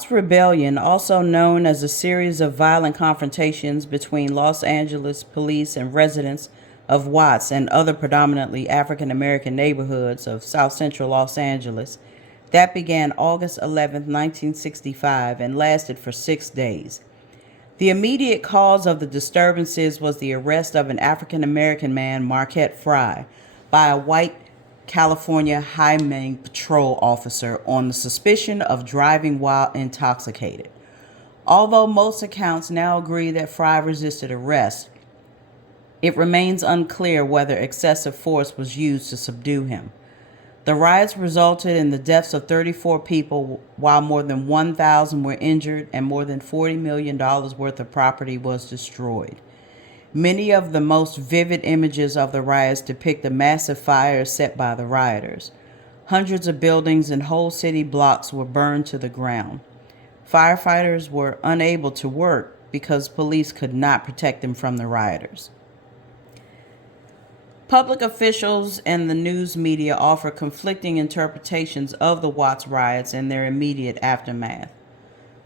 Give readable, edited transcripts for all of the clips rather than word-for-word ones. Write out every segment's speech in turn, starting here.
Watts Rebellion, also known as a series of violent confrontations between Los Angeles police and residents of Watts and other predominantly African American neighborhoods of South Central Los Angeles, that began August 11, 1965, and lasted for 6 days. The immediate cause of the disturbances was the arrest of an African American man, Marquette Fry, by a white California Highway Patrol officer on the suspicion of driving while intoxicated. Although most accounts now agree that Fry resisted arrest, it remains unclear whether excessive force was used to subdue him. The riots resulted in the deaths of 34 people, while more than 1,000 were injured and more than $40 million worth of property was destroyed. Many of the most vivid images of the riots depict the massive fires set by the rioters. Hundreds of buildings and whole city blocks were burned to the ground. Firefighters were unable to work because police could not protect them from the rioters. Public officials and the news media offer conflicting interpretations of the Watts riots and their immediate aftermath.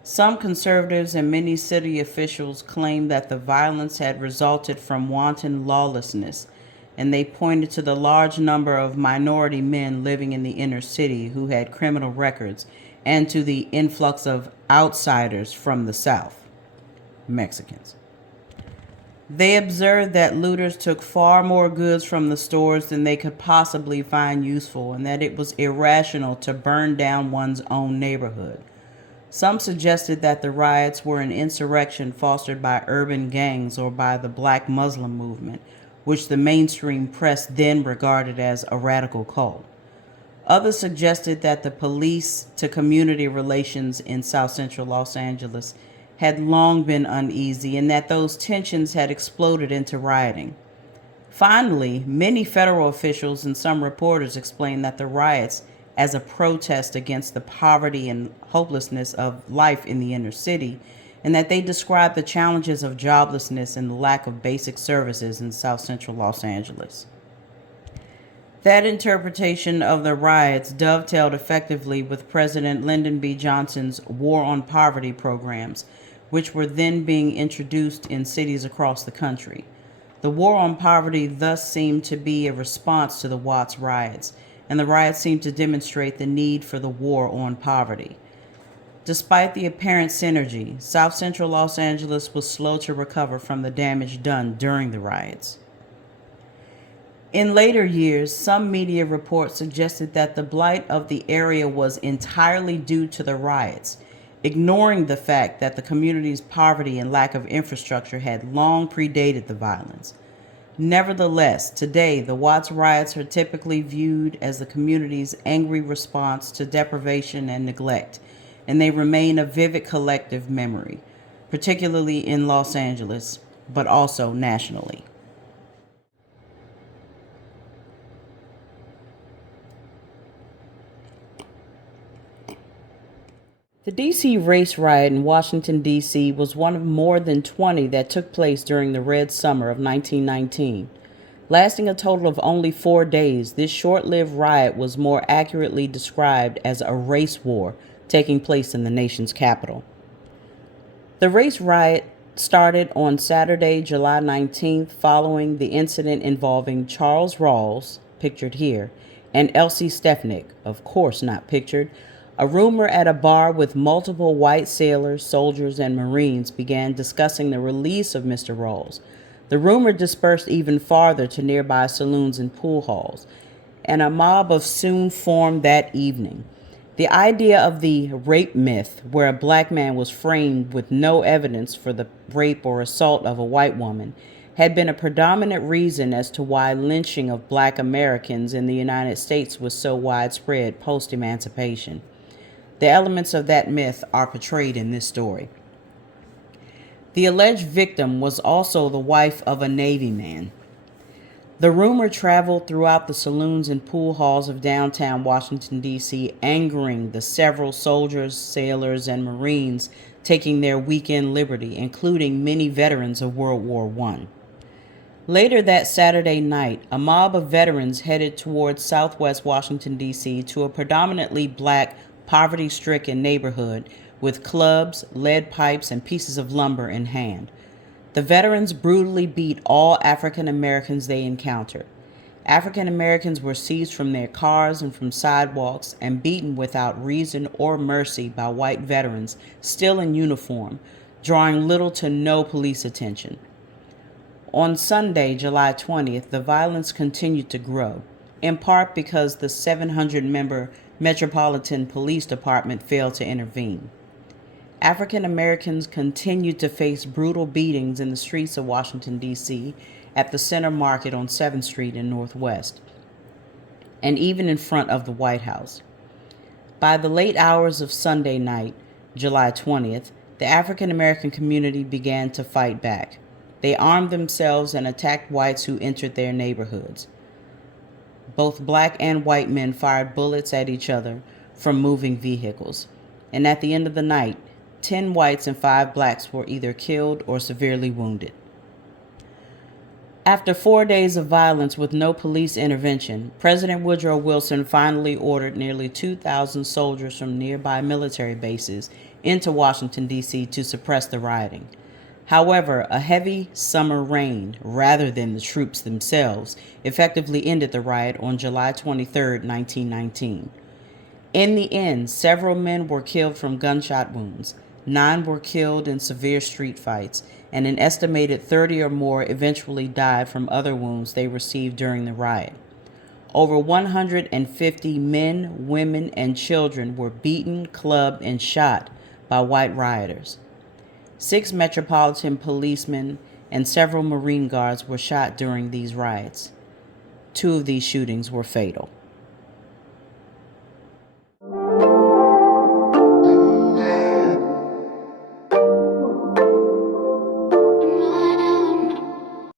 Some conservatives and many city officials claim that the violence had resulted from wanton lawlessness, and they pointed to the large number of minority men living in the inner city who had criminal records, and to the influx of outsiders from the South, Mexicans. They observed that looters took far more goods from the stores than they could possibly find useful, and that it was irrational to burn down one's own neighborhood. Some suggested that the riots were an insurrection fostered by urban gangs or by the Black Muslim movement, which the mainstream press then regarded as a radical cult. Others suggested that the police-to-community relations in South Central Los Angeles had long been uneasy and that those tensions had exploded into rioting. Finally, many federal officials and some reporters explained that the riots, as a protest against the poverty and hopelessness of life in the inner city, and that they described the challenges of joblessness and the lack of basic services in South Central Los Angeles. That interpretation of the riots dovetailed effectively with President Lyndon B. Johnson's War on Poverty programs, which were then being introduced in cities across the country. The War on Poverty thus seemed to be a response to the Watts riots, and the riots seemed to demonstrate the need for the war on poverty. Despite the apparent synergy, South Central Los Angeles was slow to recover from the damage done during the riots. In later years, some media reports suggested that the blight of the area was entirely due to the riots, ignoring the fact that the community's poverty and lack of infrastructure had long predated the violence. Nevertheless, today, the Watts riots are typically viewed as the community's angry response to deprivation and neglect, and they remain a vivid collective memory, particularly in Los Angeles, but also nationally. The DC Race Riot in Washington, D.C. was one of more than 20 that took place during the Red Summer of 1919. Lasting a total of only 4 days, this short-lived riot was more accurately described as a race war taking place in the nation's capital. The race riot started on Saturday, July 19th, following the incident involving Charles Rawls, pictured here, and Elsie Stefanik, of course not pictured. A rumor at a bar with multiple white sailors, soldiers, and Marines began discussing the release of Mr. Rawls. The rumor dispersed even farther to nearby saloons and pool halls, and a mob soon formed that evening. The idea of the rape myth, where a black man was framed with no evidence for the rape or assault of a white woman, had been a predominant reason as to why lynching of black Americans in the United States was so widespread post-emancipation. The elements of that myth are portrayed in this story. The alleged victim was also the wife of a Navy man. The rumor traveled throughout the saloons and pool halls of downtown Washington, D.C., angering the several soldiers, sailors, and Marines taking their weekend liberty, including many veterans of World War I. Later that Saturday night, a mob of veterans headed towards southwest Washington, D.C. to a predominantly black, poverty-stricken neighborhood with clubs, lead pipes, and pieces of lumber in hand. The veterans brutally beat all African Americans they encountered. African Americans were seized from their cars and from sidewalks and beaten without reason or mercy by white veterans still in uniform, drawing little to no police attention. On Sunday, July 20th, the violence continued to grow, in part because the 700-member Metropolitan Police Department failed to intervene. African Americans continued to face brutal beatings in the streets of Washington, D.C., at the Center Market on 7th Street in Northwest, and even in front of the White House. By the late hours of Sunday night, July 20th, the African American community began to fight back. They armed themselves and attacked whites who entered their neighborhoods. Both black and white men fired bullets at each other from moving vehicles. And at the end of the night, 10 whites and 5 blacks were either killed or severely wounded. After 4 days of violence with no police intervention, President Woodrow Wilson finally ordered nearly 2,000 soldiers from nearby military bases into Washington, D.C. to suppress the rioting. However, a heavy summer rain, rather than the troops themselves, effectively ended the riot on July 23, 1919. In the end, several men were killed from gunshot wounds, 9 were killed in severe street fights, and an estimated 30 or more eventually died from other wounds they received during the riot. Over 150 men, women, and children were beaten, clubbed, and shot by white rioters. 6 Metropolitan policemen and several Marine Guards were shot during these riots. 2 of these shootings were fatal.